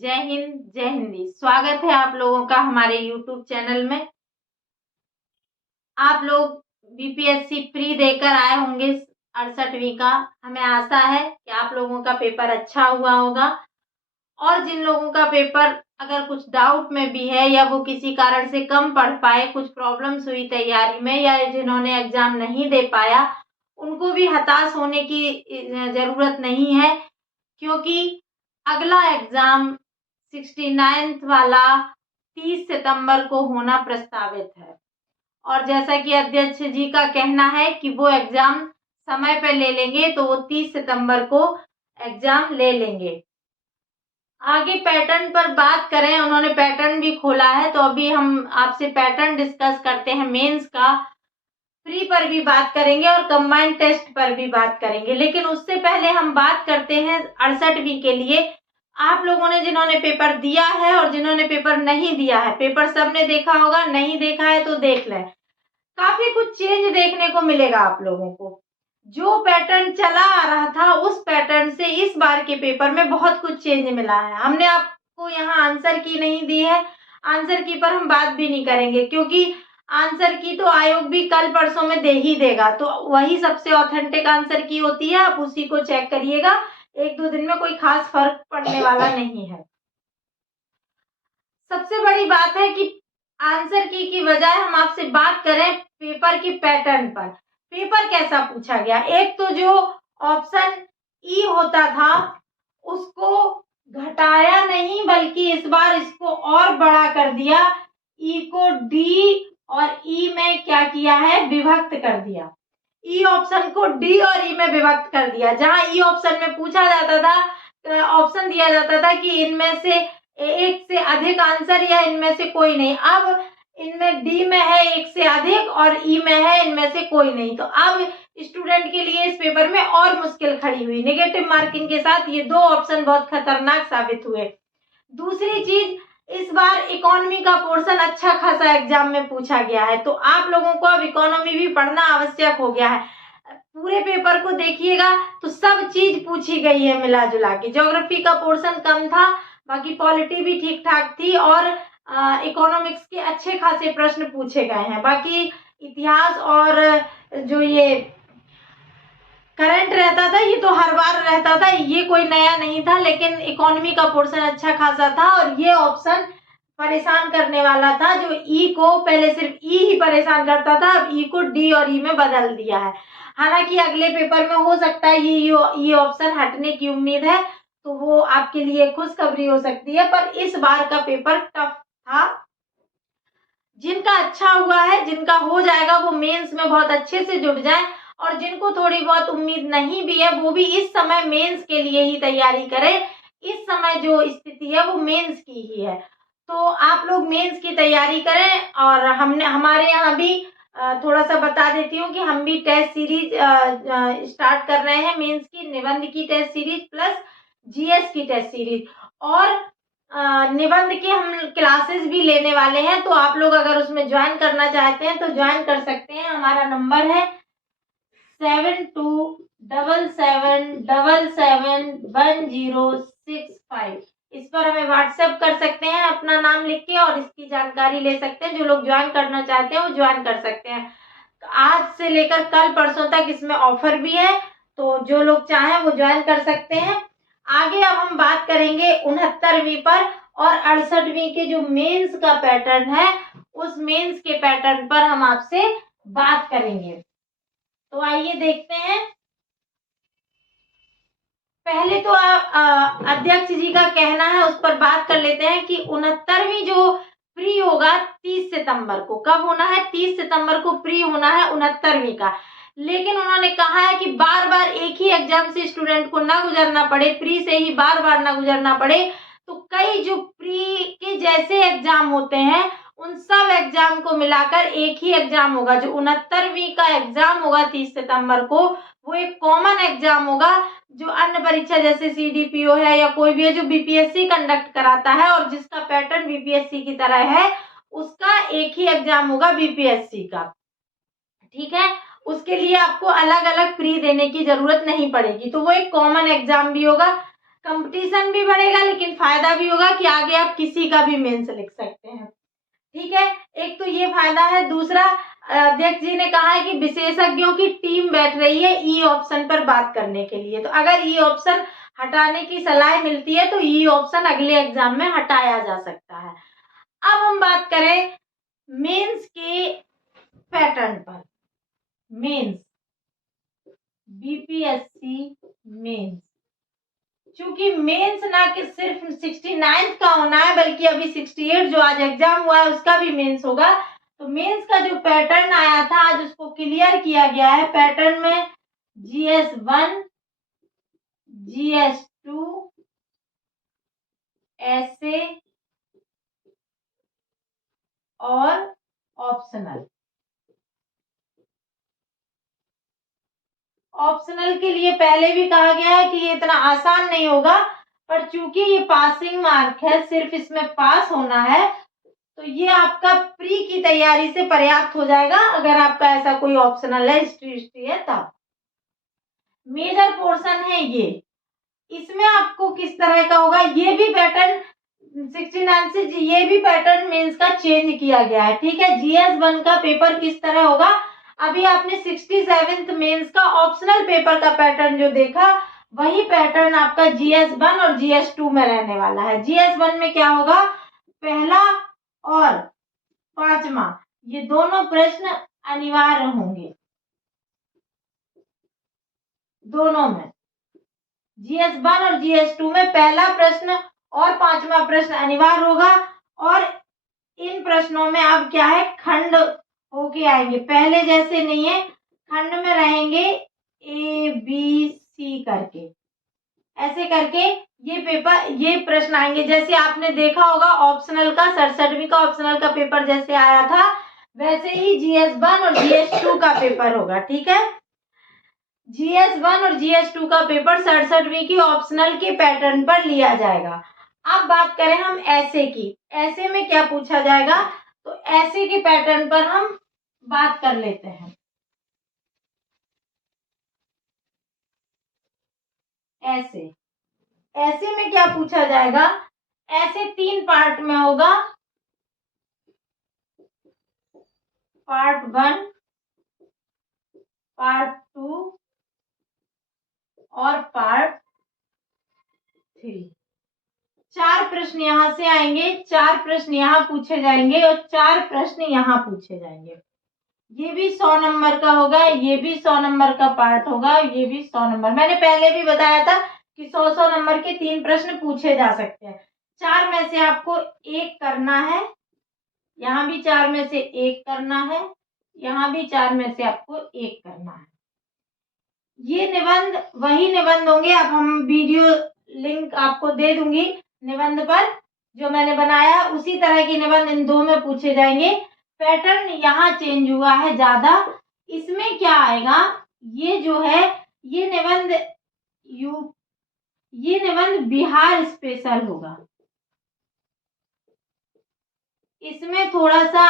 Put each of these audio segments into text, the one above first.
जय हिंद, जय हिंदी। स्वागत है आप लोगों का हमारे YouTube चैनल में। आप लोग बीपीएससी प्री देकर आए होंगे 68वीं का। हमें आशा है कि आप लोगों का पेपर अच्छा हुआ होगा और जिन लोगों का पेपर अगर कुछ डाउट में भी है या वो किसी कारण से कम पढ़ पाए, कुछ प्रॉब्लम्स हुई तैयारी में या जिन्होंने एग्जाम नहीं दे पाया, उनको भी हताश होने की जरूरत नहीं है, क्योंकि अगला एग्जाम 69th वाला 30 सितंबर को होना प्रस्तावित है। और जैसा कि अध्यक्ष जी का कहना है कि वो एग्जाम समय पे ले लेंगे, तो वो 30 सितंबर को एग्जाम ले लेंगे। आगे पैटर्न पर बात करें, उन्होंने पैटर्न भी खोला है, तो अभी हम आपसे पैटर्न डिस्कस करते हैं। मेंस का प्री पर भी बात करेंगे और कंबाइंड टेस्ट पर भी बात करेंगे, लेकिन उससे पहले हम बात करते हैं 68वीं के लिए। आप लोगों ने जिन्होंने पेपर दिया है और जिन्होंने पेपर नहीं दिया है, पेपर सबने देखा होगा, नहीं देखा है तो देख लें। काफी कुछ चेंज देखने को मिलेगा आप लोगों को। जो पैटर्न चला आ रहा था उस पैटर्न से इस बार के पेपर में बहुत कुछ चेंज मिला है। हमने आपको यहाँ आंसर की नहीं दी है, आंसर की पर हम बात भी नहीं करेंगे, क्योंकि आंसर की तो आयोग भी कल परसों में दे ही देगा, तो वही सबसे ऑथेंटिक आंसर की होती है। आप उसी को चेक करिएगा, एक दो दिन में कोई खास फर्क पड़ने वाला नहीं है। सबसे बड़ी बात है कि आंसर की बजाय हम आपसे बात करें पेपर की पैटर्न पर। पेपर कैसा पूछा गया? एक तो जो ऑप्शन ई होता था उसको घटाया नहीं, बल्कि इस बार इसको और बड़ा कर दिया। ई को डी और ई में क्या किया है? विभक्त कर दिया। ई ऑप्शन को डी और ई में विभक्त कर दिया। जहां ई ऑप्शन में पूछा जाता था, ऑप्शन दिया जाता था कि इनमें से एक से अधिक आंसर या इनमें से कोई नहीं, अब इनमें डी में है एक से अधिक और ई में है इनमें से कोई नहीं। तो अब स्टूडेंट के लिए इस पेपर में और मुश्किल खड़ी हुई। नेगेटिव मार्किंग के साथ ये दो ऑप्शन बहुत खतरनाक साबित हुए। दूसरी चीज, इस बार इकोनॉमी का पोर्शन अच्छा खासा एग्जाम में पूछा गया है, तो आप लोगों को अब इकोनॉमी भी पढ़ना आवश्यक हो गया है। पूरे पेपर को देखिएगा तो सब चीज पूछी गई है मिला जुला के। ज्योग्राफी का पोर्शन कम था, बाकी पॉलिटी भी ठीक ठाक थी और इकोनॉमिक्स के अच्छे खासे प्रश्न पूछे गए हैं। बाकी इतिहास और जो ये करंट रहता था ये तो हर बार रहता था, ये कोई नया नहीं था, लेकिन इकोनॉमी का पोर्शन अच्छा खासा था और ये ऑप्शन परेशान करने वाला था। जो ई को पहले सिर्फ ई ही परेशान करता था, अब ई को डी और ई में बदल दिया है। हालांकि अगले पेपर में हो सकता है ये ऑप्शन हटने की उम्मीद है, तो वो आपके लिए खुशखबरी हो सकती है। पर इस बार का पेपर टफ था। जिनका अच्छा हुआ है, जिनका हो जाएगा, वो मेंस में बहुत अच्छे से जुट जाए, और जिनको थोड़ी बहुत उम्मीद नहीं भी है वो भी इस समय मेंस के लिए ही तैयारी करें। इस समय जो स्थिति है वो मेंस की ही है, तो आप लोग मेंस की तैयारी करें। और हमारे यहाँ भी थोड़ा सा बता देती हूँ कि हम भी टेस्ट सीरीज स्टार्ट कर रहे हैं, मेंस की निबंध की टेस्ट सीरीज प्लस जीएस की टेस्ट सीरीज, और निबंध की हम क्लासेस भी लेने वाले हैं। तो आप लोग अगर उसमें ज्वाइन करना चाहते हैं तो ज्वाइन कर सकते हैं। हमारा नंबर है 7277771065। इस पर हमें व्हाट्सएप कर सकते हैं अपना नाम लिख के और इसकी जानकारी ले सकते हैं। जो लोग ज्वाइन करना चाहते हैं वो ज्वाइन कर सकते हैं। आज से लेकर कल परसों तक इसमें ऑफर भी है, तो जो लोग चाहें वो ज्वाइन कर सकते हैं। आगे अब हम बात करेंगे 69वीं पर, और 68वीं के जो मेंस का पैटर्न है उस मेंस के पैटर्न पर हम आपसे बात करेंगे। तो आइए देखते हैं। पहले तो अध्यक्ष जी का कहना है उस पर बात कर लेते हैं कि 69वीं जो प्री होगा 30 सितंबर को। कब होना है? 30 सितंबर को प्री होना है 69वीं का। लेकिन उन्होंने कहा है कि बार बार एक ही एग्जाम से स्टूडेंट को ना गुजरना पड़े, प्री से ही बार बार ना गुजरना पड़े, तो कई जो प्री के जैसे एग्जाम होते हैं उन सब एग्जाम को मिलाकर एक ही एग्जाम होगा। जो 69वीं का एग्जाम होगा 30 सितंबर को, वो एक कॉमन एग्जाम होगा। जो अन्य परीक्षा जैसे सीडीपीओ है या कोई भी है जो बीपीएससी कंडक्ट कराता है और जिसका पैटर्न बीपीएससी की तरह है, उसका एक ही एग्जाम होगा बीपीएससी का। ठीक है, उसके लिए आपको अलग अलग प्री देने की जरूरत नहीं पड़ेगी, तो वो एक कॉमन एग्जाम भी होगा। कंपटीशन भी बढ़ेगा, लेकिन फायदा भी होगा कि आगे आप किसी का भी मेंस लिख सकते हैं। ठीक है, एक तो ये फायदा है। दूसरा, अध्यक्ष जी ने कहा है कि विशेषज्ञों की टीम बैठ रही है ई ऑप्शन पर बात करने के लिए। तो अगर ई ऑप्शन हटाने की सलाह मिलती है तो ई ऑप्शन अगले एग्जाम में हटाया जा सकता है। अब हम बात करें मेंस के पैटर्न पर। मेंस, बीपीएससी मेंस, क्योंकि मेंस ना कि सिर्फ 69 का होना है, बल्कि अभी 68 जो आज एग्जाम हुआ है उसका भी मेंस होगा। तो मेंस का जो पैटर्न आया था आज उसको क्लियर किया गया है। पैटर्न में GS1, GS2, ऐसे और ऑप्शनल। ऑप्शनल के लिए पहले भी कहा गया है कि ये इतना आसान नहीं होगा, पर चूंकि ये पासिंग मार्क है, सिर्फ इसमें पास होना है, तो ये आपका प्री की तैयारी से पर्याप्त हो जाएगा अगर आपका ऐसा कोई ऑप्शनल है, हिस्ट्री है तब। मेजर पोर्शन है ये, इसमें आपको किस तरह का होगा, ये भी पैटर्न 69 से ये भी पैटर्न मेंस का चेंज किया गया है। ठीक है, GS1 का पेपर किस तरह होगा, अभी आपने 67th मेंस का ऑप्शनल पेपर का पैटर्न जो देखा, वही पैटर्न आपका GS1 और GS2 में रहने वाला है। GS1 में क्या होगा, पहला और पांचवा ये दोनों प्रश्न अनिवार्य होंगे, दोनों में। GS1 और GS2 में पहला प्रश्न और पांचवा प्रश्न अनिवार्य होगा, और इन प्रश्नों में अब क्या है, खंड होके आएंगे, पहले जैसे नहीं है, खंड में रहेंगे ABC करके, ऐसे करके ये प्रश्न आएंगे। जैसे आपने देखा होगा ऑप्शनल का 67वीं का ऑप्शनल का पेपर जैसे आया था, वैसे ही GS1 और GS2 का पेपर होगा। ठीक है, GS1 और GS2 का पेपर 67वीं की ऑप्शनल के पैटर्न पर लिया जाएगा। अब बात करें हम ऐसे की, ऐसे में क्या पूछा जाएगा, तो ऐसे के पैटर्न पर हम बात कर लेते हैं। ऐसे में क्या पूछा जाएगा, ऐसे 3 पार्ट में होगा, पार्ट 1, पार्ट 2 और पार्ट 3। 4 प्रश्न यहां से आएंगे, 4 प्रश्न यहां पूछे जाएंगे और 4 प्रश्न यहां पूछे जाएंगे। ये भी 100 नंबर का होगा, ये भी 100 नंबर का पार्ट होगा, ये भी 100 नंबर। मैंने पहले भी बताया था कि 100-100 नंबर के 3 प्रश्न पूछे जा सकते हैं। 4 में से आपको एक करना है, यहाँ भी 4 में से एक करना है, यहाँ भी 4 में से आपको एक करना है। ये निबंध वही निबंध होंगे, अब हम वीडियो लिंक आपको दे दूंगी निबंध पर, जो मैंने बनाया उसी तरह के निबंध इन 2 में पूछे जाएंगे। पैटर्न यहाँ चेंज हुआ है ज्यादा, इसमें क्या आएगा, ये जो है ये निबंध बिहार स्पेशल होगा। इसमें थोड़ा सा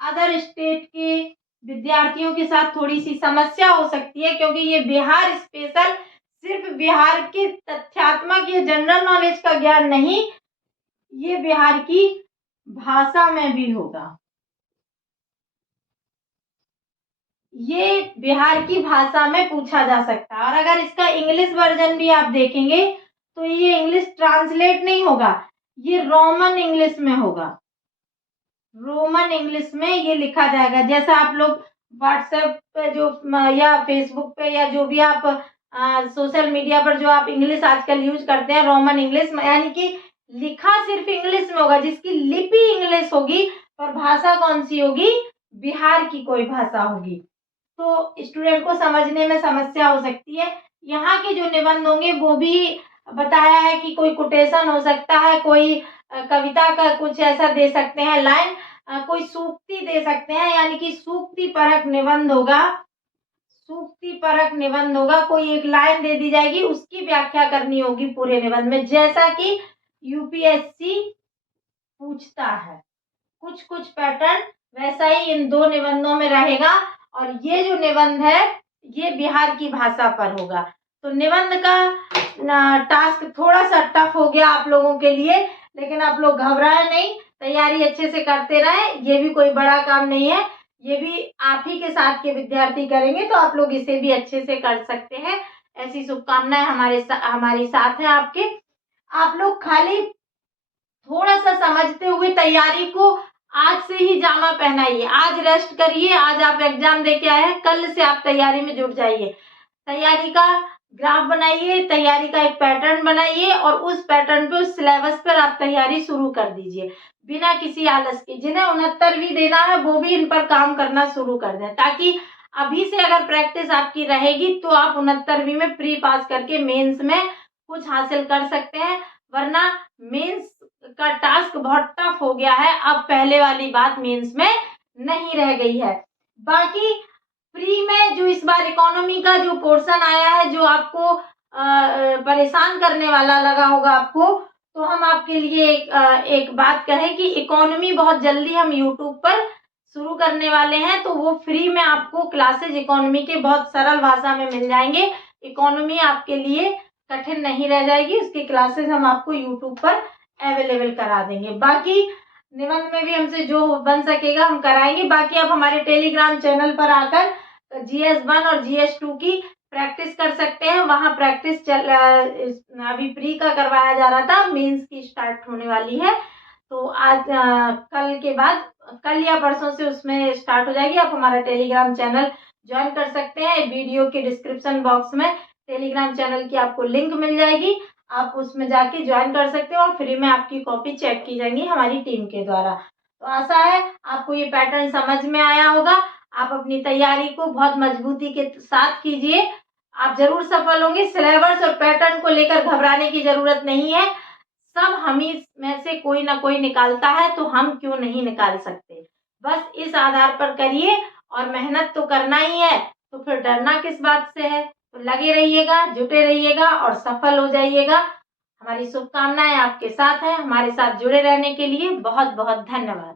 अदर स्टेट के विद्यार्थियों के साथ थोड़ी सी समस्या हो सकती है, क्योंकि ये बिहार स्पेशल सिर्फ बिहार के तथ्यात्मक या जनरल नॉलेज का ज्ञान नहीं, ये बिहार की भाषा में भी होगा। ये बिहार की भाषा में पूछा जा सकता है। और अगर इसका इंग्लिश वर्जन भी आप देखेंगे तो ये इंग्लिश ट्रांसलेट नहीं होगा, ये रोमन इंग्लिश में होगा। रोमन इंग्लिश में ये लिखा जाएगा। जैसा आप लोग व्हाट्सएप पे जो या फेसबुक पे या जो भी आप सोशल मीडिया पर जो आप इंग्लिश आजकल यूज करते हैं, रोमन इंग्लिश, यानी कि लिखा सिर्फ इंग्लिश में होगा, जिसकी लिपि इंग्लिश होगी पर भाषा कौन सी होगी, बिहार की कोई भाषा होगी। तो स्टूडेंट को समझने में समस्या हो सकती है। यहाँ के जो निबंध होंगे वो भी बताया है कि कोई कोटेशन हो सकता है, कोई कविता का कुछ ऐसा दे सकते हैं लाइन, कोई सूक्ति दे सकते हैं, यानी कि सूक्ति परक निबंध होगा। सूक्ति परक निबंध होगा, कोई एक लाइन दे दी जाएगी, उसकी व्याख्या करनी होगी पूरे निबंध में, जैसा कि यूपीएससी पूछता है। कुछ कुछ पैटर्न वैसा ही इन 2 निबंधों में रहेगा। और ये जो निबंध है ये बिहार की भाषा पर होगा। तो निबंध का टास्क थोड़ा सा टफ हो गया आप लोगों के लिए, लेकिन आप लोग घबराए नहीं, तैयारी अच्छे से करते रहें। ये भी कोई बड़ा काम नहीं है, ये भी आप ही के साथ के विद्यार्थी करेंगे, तो आप लोग इसे भी अच्छे से कर सकते हैं। ऐसी शुभकामनाएं हमारी साथ है आपके। आप लोग खाली थोड़ा सा समझते हुए तैयारी को आज से ही जामा पहनाइए। आज रेस्ट करिए, आज आप एग्जाम दे के आए हैं, कल से आप तैयारी में जुट जाइए। तैयारी का ग्राफ बनाइए, तैयारी का एक पैटर्न बनाइए और उस पैटर्न पे, उस सिलेबस पर आप तैयारी शुरू कर दीजिए बिना किसी आलस के। जिन्हें 69 देना है वो भी इन पर काम करना शुरू कर दें, ताकि अभी से अगर प्रैक्टिस आपकी रहेगी तो आप 69वीं में प्री पास करके मेंस में कुछ हासिल कर सकते हैं। वरना मेंस का टास्क बहुत टफ हो गया है, अब पहले वाली बात मेंस में नहीं रह गई है। बाकी प्री में जो इस बार इकोनॉमी का जो पोर्शन आया है, जो आपको परेशान करने वाला लगा होगा आपको, तो हम आपके लिए एक बात कहें कि इकोनॉमी बहुत जल्दी हम यूट्यूब पर शुरू करने वाले हैं, तो वो फ्री में आपको क्लासेज इकोनॉमी के बहुत सरल भाषा में मिल जाएंगे। इकोनॉमी आपके लिए कठिन नहीं रह जाएगी, उसकी क्लासेस हम आपको यूट्यूब पर अवेलेबल करा देंगे। बाकी निबंध में भी हमसे जो बन सकेगा हम कराएंगे। बाकी आप हमारे टेलीग्राम चैनल पर आकर GS1 और GS2 की प्रैक्टिस कर सकते हैं। वहाँ प्रैक्टिस अभी प्री का करवाया जा रहा था, मेंस की स्टार्ट होने वाली है, तो आज कल के बाद, कल या परसों से उसमें स्टार्ट हो जाएगी। आप हमारा टेलीग्राम चैनल ज्वाइन कर सकते हैं। वीडियो के डिस्क्रिप्शन बॉक्स में टेलीग्राम चैनल की आपको लिंक मिल जाएगी, आप उसमें जाके ज्वाइन कर सकते हो और फ्री में आपकी कॉपी चेक की जाएंगी हमारी टीम के द्वारा। तो आशा है आपको ये पैटर्न समझ में आया होगा। आप अपनी तैयारी को बहुत मजबूती के साथ कीजिए, आप जरूर सफल होंगे। सिलेबस और पैटर्न को लेकर घबराने की जरूरत नहीं है, सब हम ही में से कोई ना कोई निकालता है, तो हम क्यों नहीं निकाल सकते। बस इस आधार पर करिए, और मेहनत तो करना ही है, तो फिर डरना किस बात से है। तो लगे रहिएगा, जुटे रहिएगा और सफल हो जाइएगा। हमारी शुभकामनाएं आपके साथ है। हमारे साथ जुड़े रहने के लिए बहुत बहुत धन्यवाद।